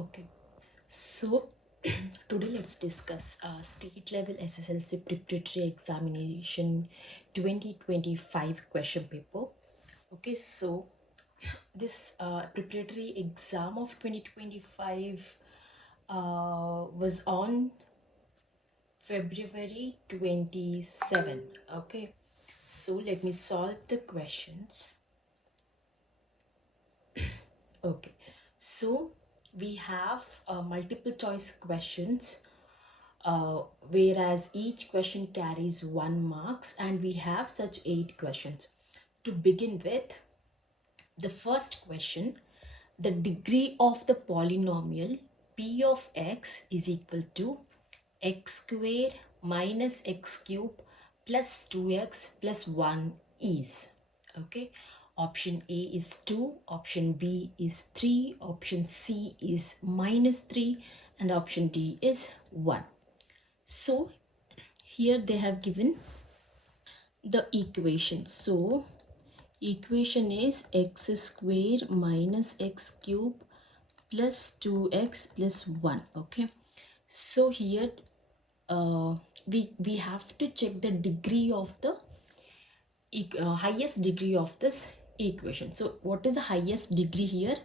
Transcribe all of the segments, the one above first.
Okay, so today let's discuss state level SSLC preparatory examination 2025 question paper. Okay, so this preparatory exam of 2025 was on February 27. Okay, so let me solve the questions. Okay, so we have multiple choice questions, whereas each question carries 1 marks, and we have such 8 questions. To begin with, the first question: the degree of the polynomial p of x is equal to x square minus x cube plus 2x plus 1 is. Okay, option A is 2, option B is 3, option C is minus 3, and option D is 1. So here they have given the equation. So equation is x square minus x cube plus 2x plus 1. Okay, so here we have to check the degree of the highest degree of this equation. So what is the highest degree here?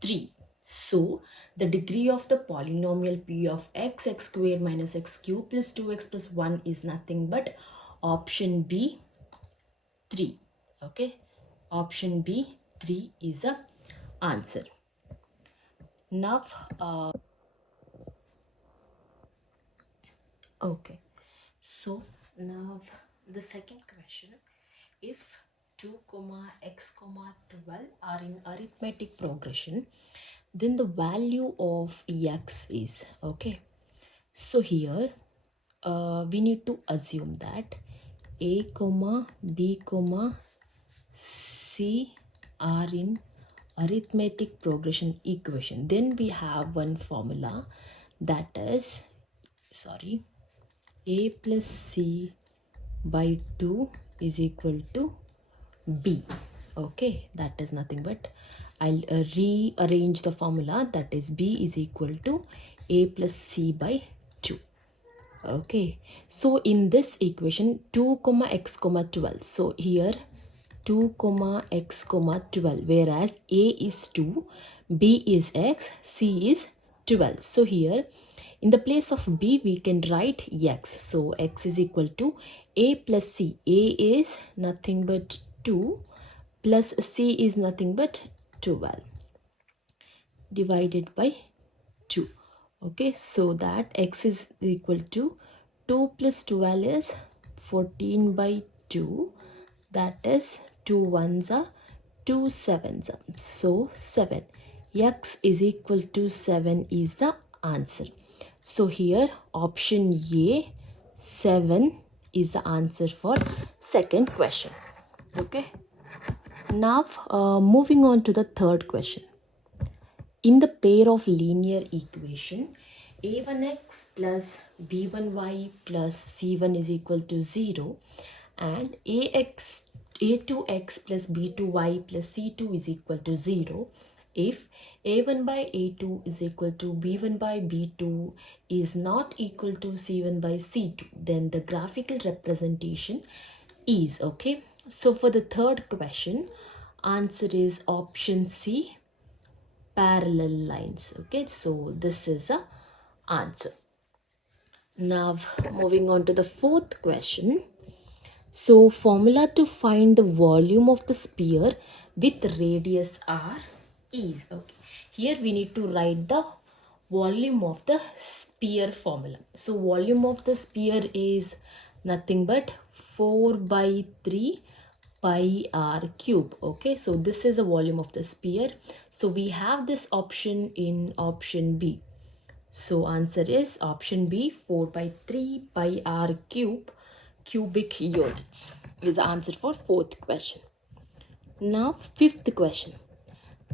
3. So the degree of the polynomial p of x square minus x cube plus 2x plus 1 is nothing but option B, 3. Okay, option B, 3 is the answer. Now okay, so now the second question: if 2 comma x comma 12 are in arithmetic progression, then the value of x is. Okay, so here we need to assume that a comma b comma c are in arithmetic progression equation. Then we have one formula, that is, sorry, a plus c by 2 is equal to b. Okay, that is nothing but, I'll rearrange the formula, that is b is equal to a plus c by 2. Okay, so in this equation 2 comma x comma 12, so here 2 comma x comma 12, whereas a is 2, b is x, c is 12. So here in the place of b we can write x. So x is equal to a plus c. A is nothing but 2 plus c is nothing but 12 divided by 2. Okay, so that x is equal to 2 plus 12 is 14 by 2, that is 2 ones are 2 sevens are, so 7. X is equal to 7 is the answer. So here option A, 7 is the answer for second question. Okay, now moving on to the third question. In the pair of linear equation a1x plus b1y plus c1 is equal to 0 and a2x plus b2y plus c2 is equal to 0, if a1 by a2 is equal to b1 by b2 is not equal to c1 by c2, then the graphical representation is. Okay, so for the third question, answer is option C, parallel lines. Okay, so this is the answer. Now moving on to the fourth question. So formula to find the volume of the sphere with radius r is. Okay, here we need to write the volume of the sphere formula. So volume of the sphere is nothing but 4 by 3 pi r cube. Okay, so this is the volume of the sphere. So we have this option in option B. So answer is option B, 4 by 3 pi r cube cubic units is the answer for fourth question. Now fifth question.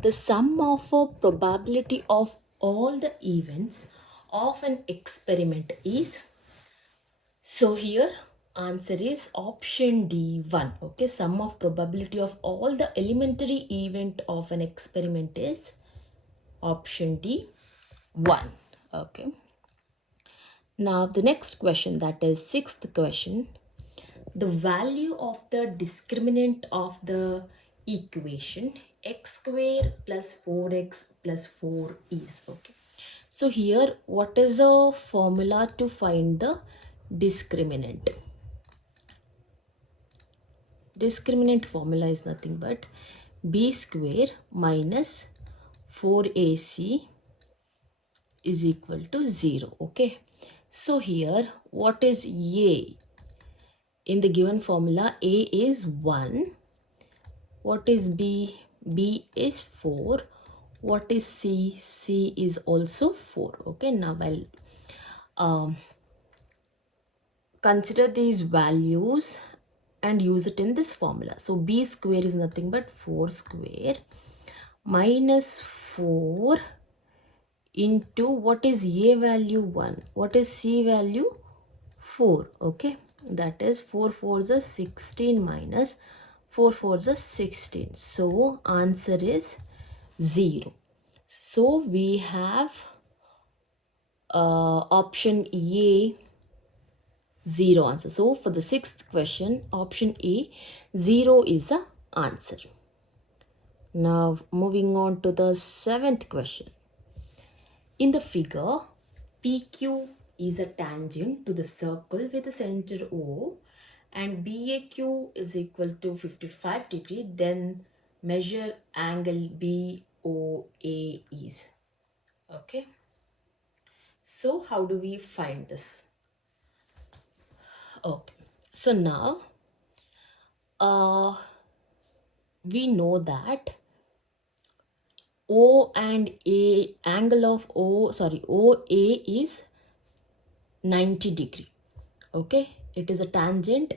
The sum of a probability of all the events of an experiment is. So here answer is option D, 1. Okay, sum of probability of all the elementary event of an experiment is option D, 1. Okay. Now the next question, that is sixth question. The value of the discriminant of the equation x square plus 4x plus 4 is. Okay. So here, what is the formula to find the discriminant? Discriminant formula is nothing but b square minus 4ac is equal to 0. Okay. So here, what is a? In the given formula, a is 1. What is b? B is 4. What is c? C is also 4. Okay. Now I'll consider these values and use it in this formula. So b square is nothing but 4 square minus 4 into what is a value 1, what is c value 4. Okay, that is 4 4s are 16 minus 4 4s are 16. So answer is 0. So we have option A, 0 answer. So for the sixth question, option A, 0 is the answer. Now moving on to the seventh question. In the figure, PQ is a tangent to the circle with the center O and BAQ is equal to 55 degree, then measure angle BOA is. Okay. So how do we find this? Okay. So now we know that O and A, angle of OA is 90 degree. Okay, it is a tangent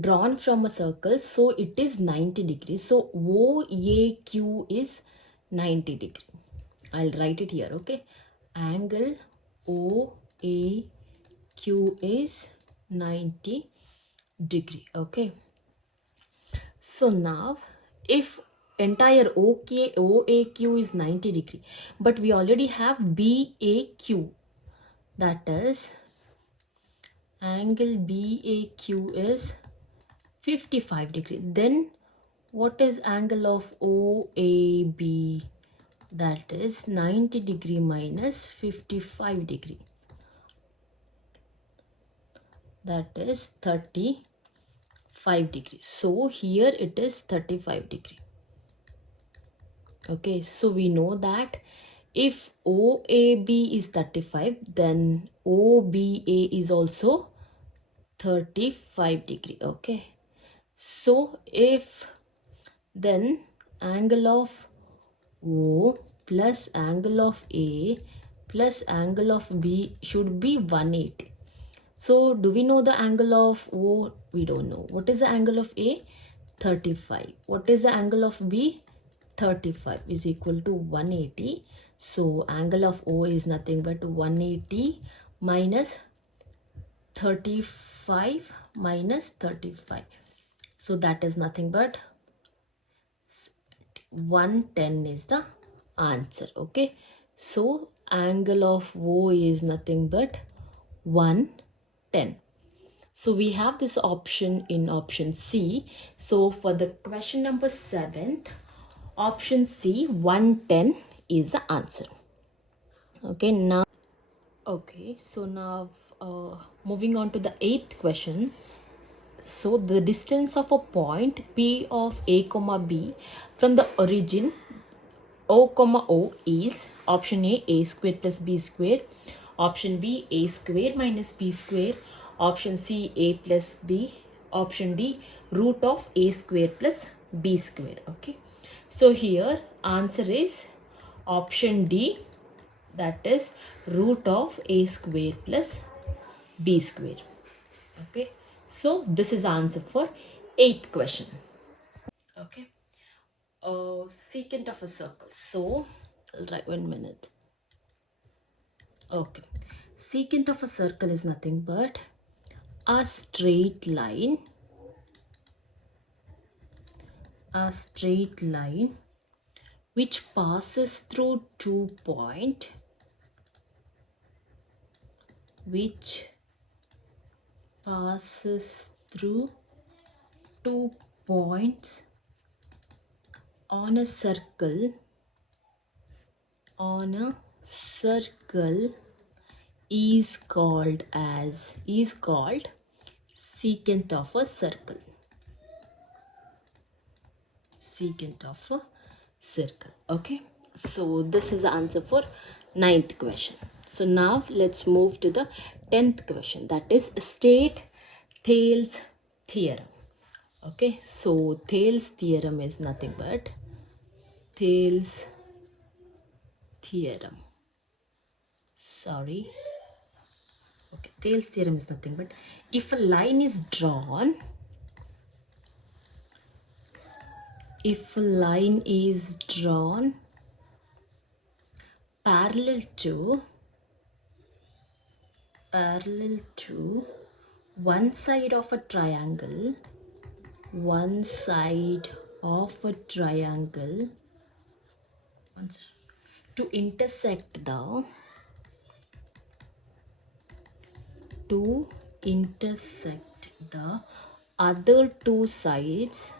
drawn from a circle, so it is 90 degree. So OAQ is 90 degree. I'll write it here. Okay, angle OAQ is 90 degree. Okay, so now if entire OAQ is 90 degree, but we already have BAQ, that is angle BAQ is 55 degree. Then what is angle of OAB? That is 90 degree minus 55 degree. That is 35 degree. So here it is 35 degree. Okay, so we know that if OAB is 35, then OBA is also 35 degree. Okay, so if then angle of O plus angle of A plus angle of B should be 180. So do we know the angle of O? We don't know. What is the angle of A? 35. What is the angle of B? 35 is equal to 180. So angle of O is nothing but 180 minus 35 minus 35. So that is nothing but 110 is the answer. Okay, so angle of O is nothing but 110. So we have this option in option C. So for the question number 7th, option C, 110 is the answer. Okay, now moving on to the 8th question. So the distance of a point P of A comma B from the origin O comma O is option A square plus B square, option B A square minus B square, option C A plus B, option D root of A square plus B square. Okay, so here answer is option D, that is root of A square plus B square. Okay, so this is answer for 8th question. Okay, secant of a circle. So I'll write 1 minute. Okay, secant of a circle is nothing but a straight line which passes through 2 points which passes through 2 points on a circle is called secant of a circle. Okay, so this is the answer for 9th question. So now let's move to the 10th question, that is state Thales theorem. Okay, so Thales theorem is nothing but Thales theorem is nothing but if a line is drawn parallel to one side of a triangle to intersect the other two sides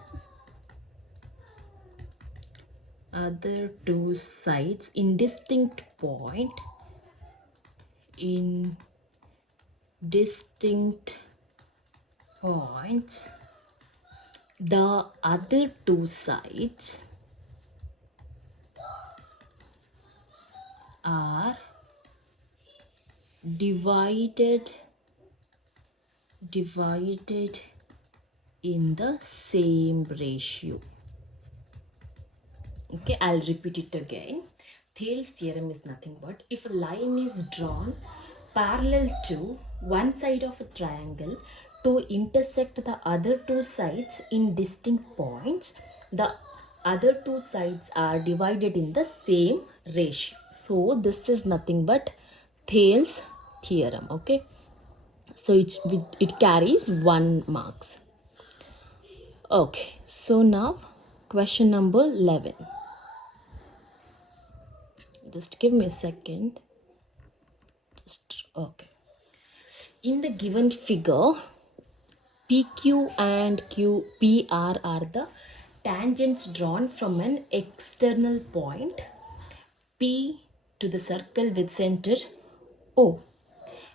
in distinct points, the other two sides are divided in the same ratio. Okay, I'll repeat it again. Thales theorem is nothing but if a line is drawn parallel to one side of a triangle to intersect the other two sides in distinct points, the other two sides are divided in the same ratio. So this is nothing but Thales theorem. Okay, so it carries 1 marks. Okay, so now question number 11. Just give me a second. Okay. In the given figure, PQ and PR are the tangents drawn from an external point P to the circle with center O.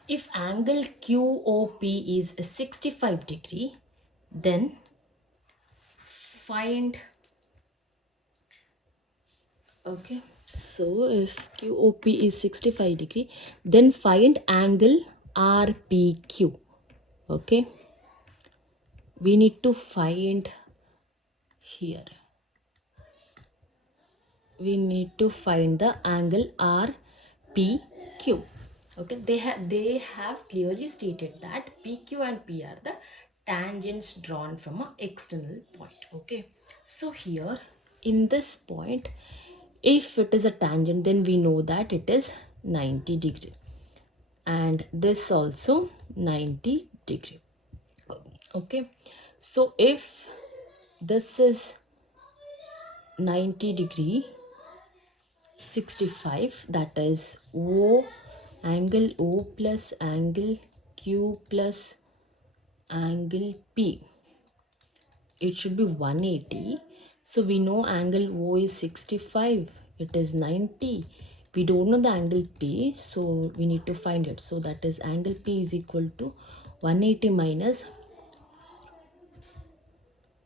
If angle QOP is 65 degree, then find, okay, so if QOP is 65 degree, then find angle RPQ. Okay, we need to find here. We need to find the angle RPQ. Okay, they have clearly stated that PQ and P are the tangents drawn from an external point. Okay, so here in this point, if it is a tangent, then we know that it is 90 degree, and this also 90 degree. Okay, so if this is 90 degree, 65, that is angle O plus angle Q plus angle P, it should be 180. So we know angle O is 65, it is 90. We don't know the angle P, so we need to find it. So that is angle P is equal to 180 minus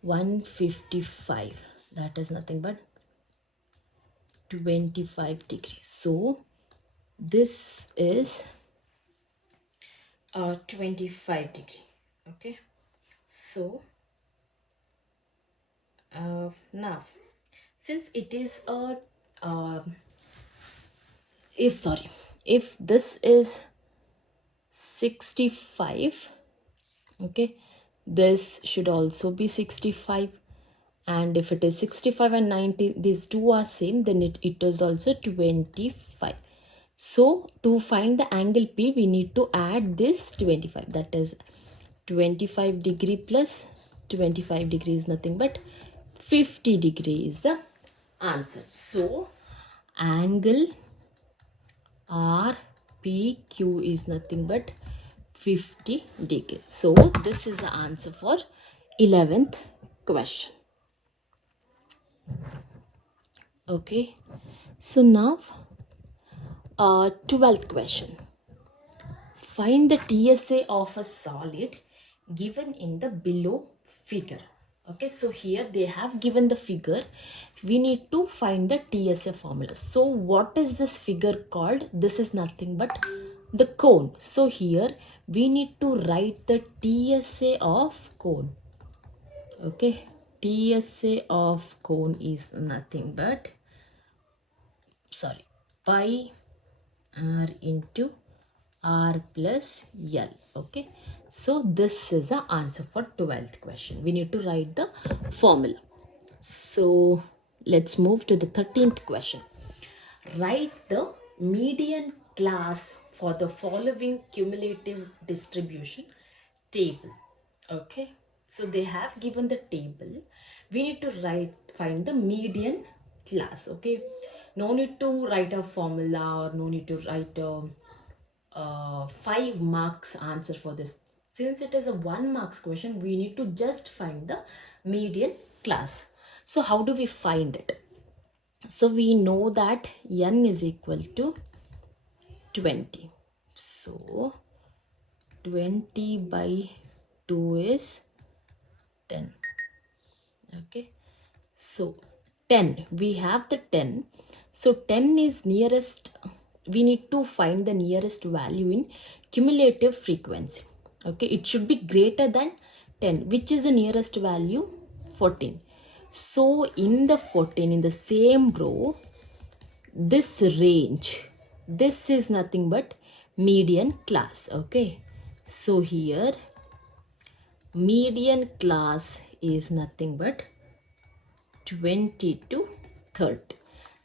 155. That is nothing but 25 degrees. So this is 25 degree. Okay, so now since it is a if this is 65, okay, this should also be 65, and if it is 65 and 90, these two are same, then it is also 25. So to find the angle P, we need to add this 25, that is 25 degree plus 25 degree is nothing but 50 degree is the answer. So angle RPQ PQ is nothing but 50 degrees. So this is the answer for 11th question. Okay, so now 12th question. Find the TSA of a solid given in the below figure. Okay, so here they have given the figure. We need to find the TSA formula. So what is this figure called? This is nothing but the cone. So here we need to write the TSA of cone. Okay, TSA of cone is nothing but, sorry, pi r into r plus l. Okay, so this is the answer for 12th question. We need to write the formula. So let's move to the 13th question. Write the median class for the following cumulative distribution table. Okay, so they have given the table. We need to find the median class. Okay, no need to write a formula or no need to write a 5 marks answer for this. Since it is a 1 marks question, we need to just find the median class. So how do we find it? So we know that n is equal to 20. So 20 by 2 is 10. Okay, so 10, we have the 10. So 10 is nearest, we need to find the nearest value in cumulative frequency. Okay, it should be greater than 10. Which is the nearest value? 14. So in the 14, in the same row, this range, this is nothing but median class. Okay, so here median class is nothing but 20 to 30.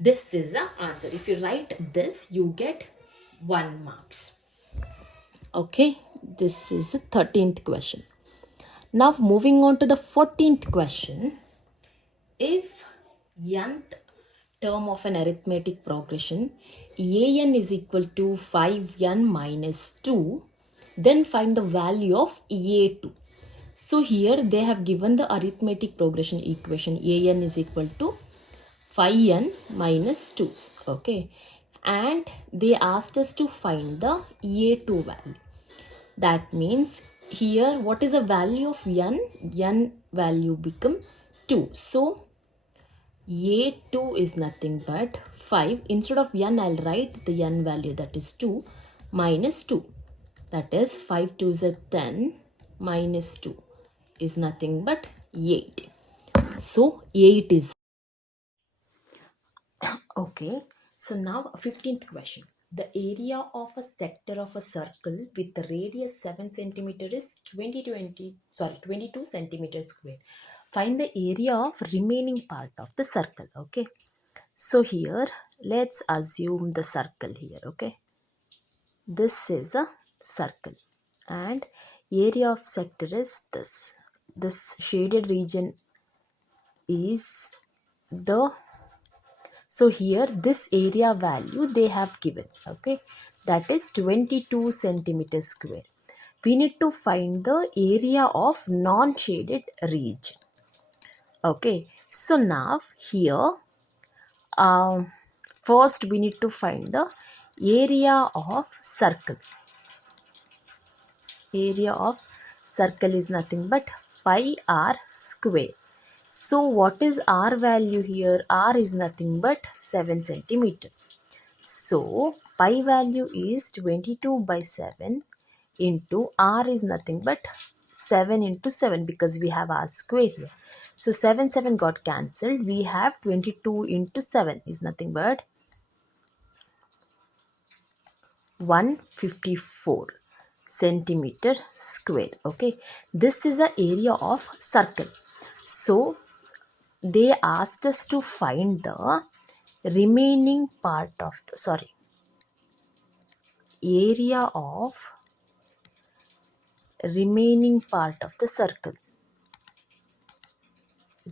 This is the answer. If you write this, you get 1 marks. Okay, this is the 13th question. Now moving on to the 14th question. If nth term of an arithmetic progression an is equal to 5n minus 2, then find the value of a2. So here they have given the arithmetic progression equation an is equal to 5n minus 2. Okay, and they asked us to find the a2 value. That means here what is the value of n? N value become 2. So a2 is nothing but 5. Instead of n, I'll write the n value, that is 2 minus 2. That is 5 2 is 10 minus 2 is nothing but 8. So 8 is okay. So now 15th question. The area of a sector of a circle with the radius 7 centimeter is 22 centimeters square. Find the area of remaining part of the circle. Okay. So here let's assume the circle here. Okay. This is a circle and area of sector is this. This shaded region is the, so here this area value they have given. Okay, that is 22 centimeters square. We need to find the area of non-shaded region. Okay, so now here first we need to find the area of circle. Area of circle is nothing but pi r square. So what is r value here? R is nothing but 7 centimeter. So pi value is 22 by 7 into r is nothing but 7 into 7 because we have r square here. So 7 got cancelled. We have 22 into 7 is nothing but 154 centimeter square. Okay, this is the area of circle. So they asked us to find the remaining part of the, sorry, area of remaining part of the circle.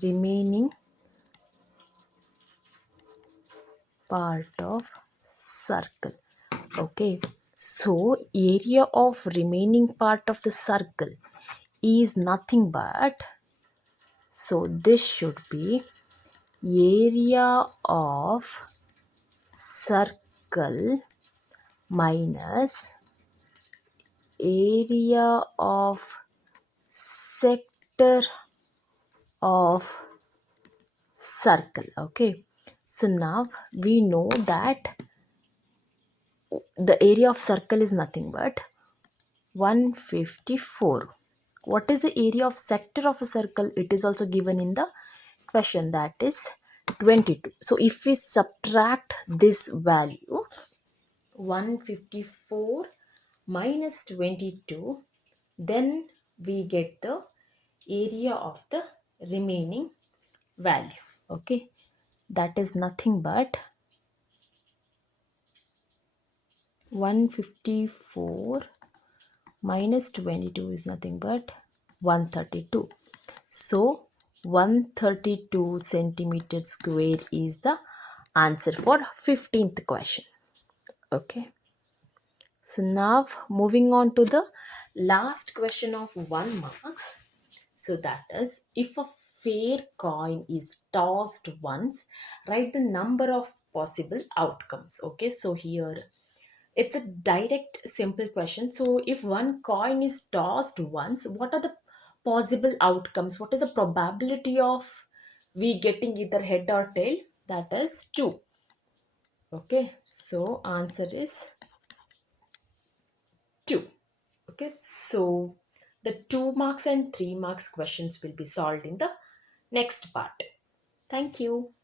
Remaining part of circle. Okay, So area of remaining part of the circle is nothing but, so this should be area of circle minus area of sector of circle. Okay, so now we know that the area of circle is nothing but 154. What is the area of sector of a circle? It is also given in the question, that is 22. So if we subtract this value 154 minus 22, then we get the area of the remaining value. Okay, that is nothing but 154 minus 22 is nothing but 132. So 132 centimeter square is the answer for 15th question. Okay, so now moving on to the last question of 1 marks. So that is, if a fair coin is tossed once, write the number of possible outcomes. Okay, so here it's a direct simple question. So if one coin is tossed once, what are the possible outcomes? What is the probability of we getting either head or tail? That is 2. Okay, so answer is 2. Okay, so the 2 marks and 3 marks questions will be solved in the next part. Thank you.